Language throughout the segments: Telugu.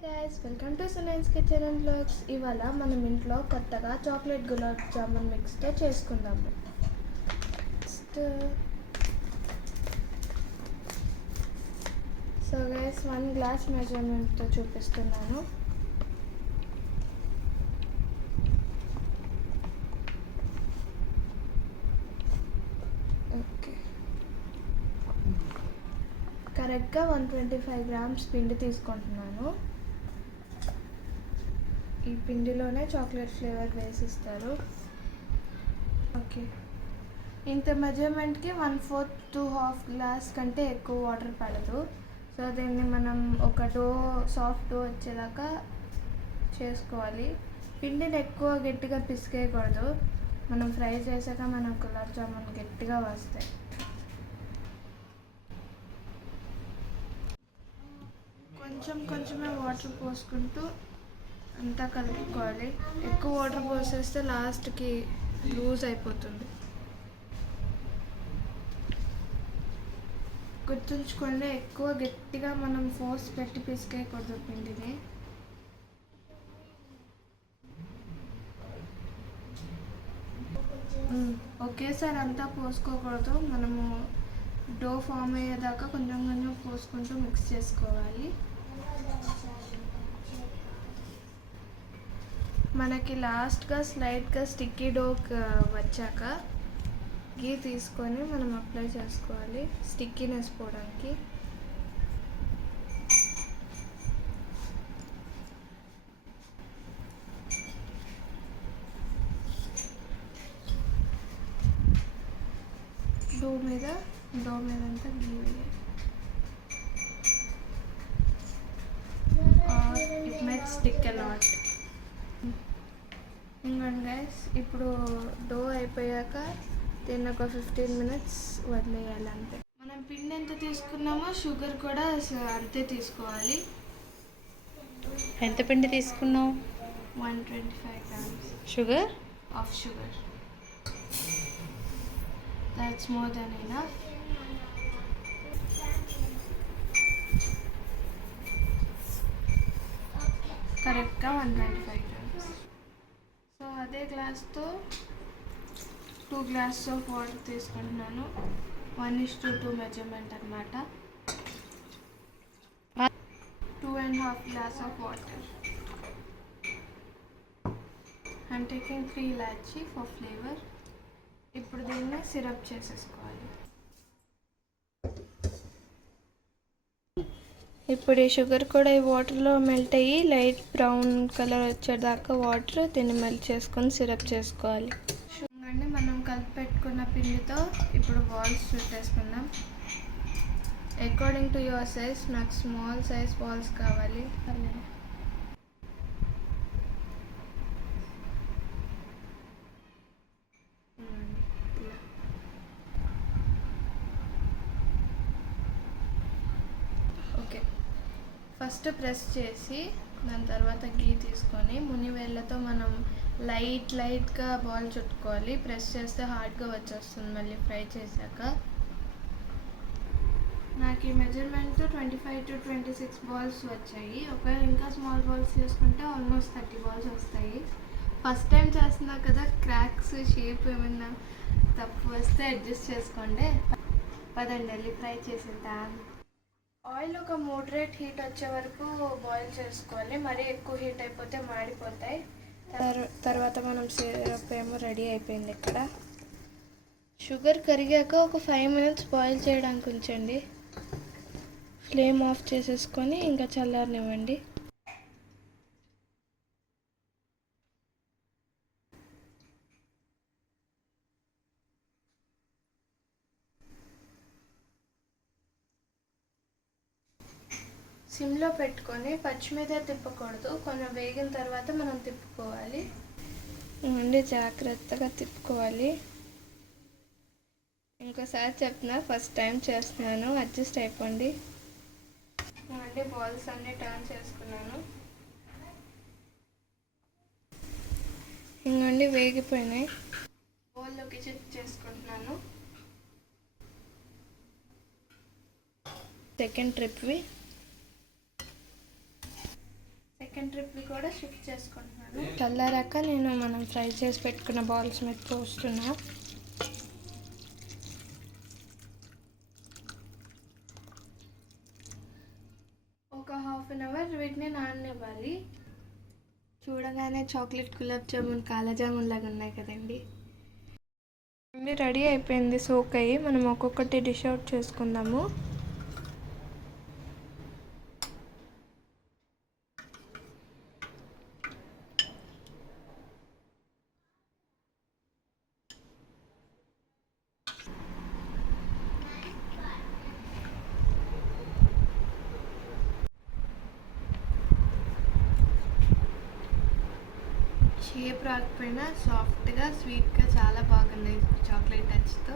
Hi guys, welcome to Sunain's kitchen and vlogs. ఇవాళ మనం ఇంట్లో కొత్తగా చాక్లెట్ గులాబ్ జామున్ మిక్స్తో చేసుకుందాము. నెక్స్ట్ సో గైస్ 1 గ్లాస్ మెజర్మెంట్తో చూపిస్తున్నాను. ఓకే, కరెక్ట్గా 125 గ్రామ్స్ పిండి తీసుకుంటున్నాను. ఈ పిండిలోనే చాక్లెట్ ఫ్లేవర్ వేసిస్తారు. ఓకే, ఇంత మెజర్మెంట్కి 1/4 to ½ గ్లాస్ కంటే ఎక్కువ వాటర్ పడదు. సో దీన్ని మనం ఒక సాఫ్ట్ డో వచ్చేదాకా చేసుకోవాలి. పిండిని ఎక్కువ గట్టిగా పిసికేయకూడదు. మనం ఫ్రై చేశాక మన గులాబ్ జామున్ గట్టిగా వస్తాయి. కొంచెమే వాటర్ పోసుకుంటూ అంతా కలుపుకోవాలి. ఎక్కువ వాటర్ పోసేస్తే లాస్ట్కి లూజ్ అయిపోతుంది. గుర్తుంచుకోండి, ఎక్కువ గట్టిగా మనం ఫోర్స్ పెట్టి పిసికేయకూడదు పిండిని. ఒకేసారి అంతా పోసుకోకూడదు. మనము డో ఫామ్ అయ్యేదాకా కొంచెం కొంచెం పోసుకుంటూ మిక్స్ చేసుకోవాలి. మనకి లాస్ట్గా స్లైడ్గా స్టిక్కీ డో వచ్చాక గీ తీసుకొని మనం అప్లై చేసుకోవాలి స్టిక్కీనెస్ పోవడానికి. డో మీద అంతా గీ వేయాలి. It makes stick a lot. ఇంకోండి గైస్, ఇప్పుడు డో అయిపోయాక దీన్ని ఒక 15 minutes వదిలేయాలి అంతే. మనం పిండి ఎంత తీసుకున్నామో షుగర్ కూడా అంతే తీసుకోవాలి. ఎంత పిండి తీసుకున్నావు? 125 grams sugar. That's more than enough. కరెక్ట్గా 125 grams. సో అదే గ్లాస్తో 2 glasses ఆఫ్ వాటర్ తీసుకుంటున్నాను. 1:2 మెజర్మెంట్ అనమాట. 2.5 glass of water. I'm taking 3 elaichi for flavour. ఇప్పుడు దీన్ని సిరప్ చేసేసుకోవాలి. ఇప్పుడు ఈ షుగర్ కూడా ఈ వాటర్లో మెల్ట్ అయ్యి లైట్ బ్రౌన్ కలర్ వచ్చేదాకా వాటర్ దీన్ని మెల్ట్ చేసుకొని సిరప్ చేసుకోవాలి. చూడండి, మనం కలిపి పెట్టుకున్న పిండితో ఇప్పుడు బాల్స్ చుట్టేసుకుందాం. According to your size. నాకు స్మాల్ సైజ్ బాల్స్ కావాలి. ఓకే, ఫస్ట్ ప్రెస్ చేసి దాని తర్వాత గీ తీసుకొని మునివేళ్ళతో మనం లైట్గా బాల్ చుట్టుకోవాలి. ప్రెస్ చేస్తే హార్డ్గా వచ్చేస్తుంది మళ్ళీ ఫ్రై చేశాక. నాకు ఈ మెజర్మెంట్ 25 to 26 బాల్స్ వచ్చాయి. ఒకవేళ ఇంకా స్మాల్ బాల్స్ చేసుకుంటే ఆల్మోస్ట్ 30 బాల్స్ వస్తాయి. ఫస్ట్ టైం చేస్తున్నా కదా, క్రాక్స్ షేప్ ఏమైనా తప్పు వస్తే అడ్జస్ట్ చేసుకోండి. పదండి వెళ్ళి ఫ్రై చేసేద్దాం. ఆయిల్ ఒక మోడరేట్ హీట్ వచ్చే వరకు బాయిల్ చేసుకోవాలి. మరీ ఎక్కువ హీట్ అయిపోతే మాడిపోతాయి. తర్వాత మనం సిరప్ ఏమో రెడీ అయిపోయింది. ఇక్కడ షుగర్ కరిగాక ఒక 5 minutes బాయిల్ చేయడానికి ఉంచండి. ఫ్లేమ్ ఆఫ్ చేసేసుకొని ఇంకా చల్లారనివ్వండి. సిమ్లో పెట్టుకొని పచ్చి మీద తిప్పకూడదు. కొంచెం వేగిన తర్వాత మనం తిప్పుకోవాలి. జాగ్రత్తగా తిప్పుకోవాలి. ఇంకోసారి చెప్తున్నా, ఫస్ట్ టైం చేస్తున్నాను, అడ్జస్ట్ అయిపోండి. బాల్స్ అన్నీ టర్న్ చేసుకున్నాను. ఇంకోండి వేగిపోయినాయి. బౌల్లోకి షిఫ్ట్ చేసుకుంటున్నాను. సెకండ్ ట్రిప్వి సెకండ్ ట్రిప్ని కూడా షిఫ్ట్ చేసుకుంటున్నాను. చల్లారాక నేను మనం ఫ్రై చేసి పెట్టుకున్న బాల్స్ మీద పోస్తున్నా. ఒక హాఫ్ అన్ అవర్ వీటిని నాననివ్వాలి. చూడగానే చాక్లెట్ గులాబ్ జామున్ కాలా జామున్ లాగా ఉన్నాయి కదండి. రెడీ అయిపోయింది సోక్ అయ్యి. మనం ఒక్కొక్కటి డిష్ అవుట్ చేసుకుందాము. షేప్ రాకపోయినా సాఫ్ట్గా స్వీట్గా చాలా బాగుంది చాక్లెట్ టచ్తో.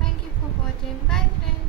Thank you for watching. Bye friends.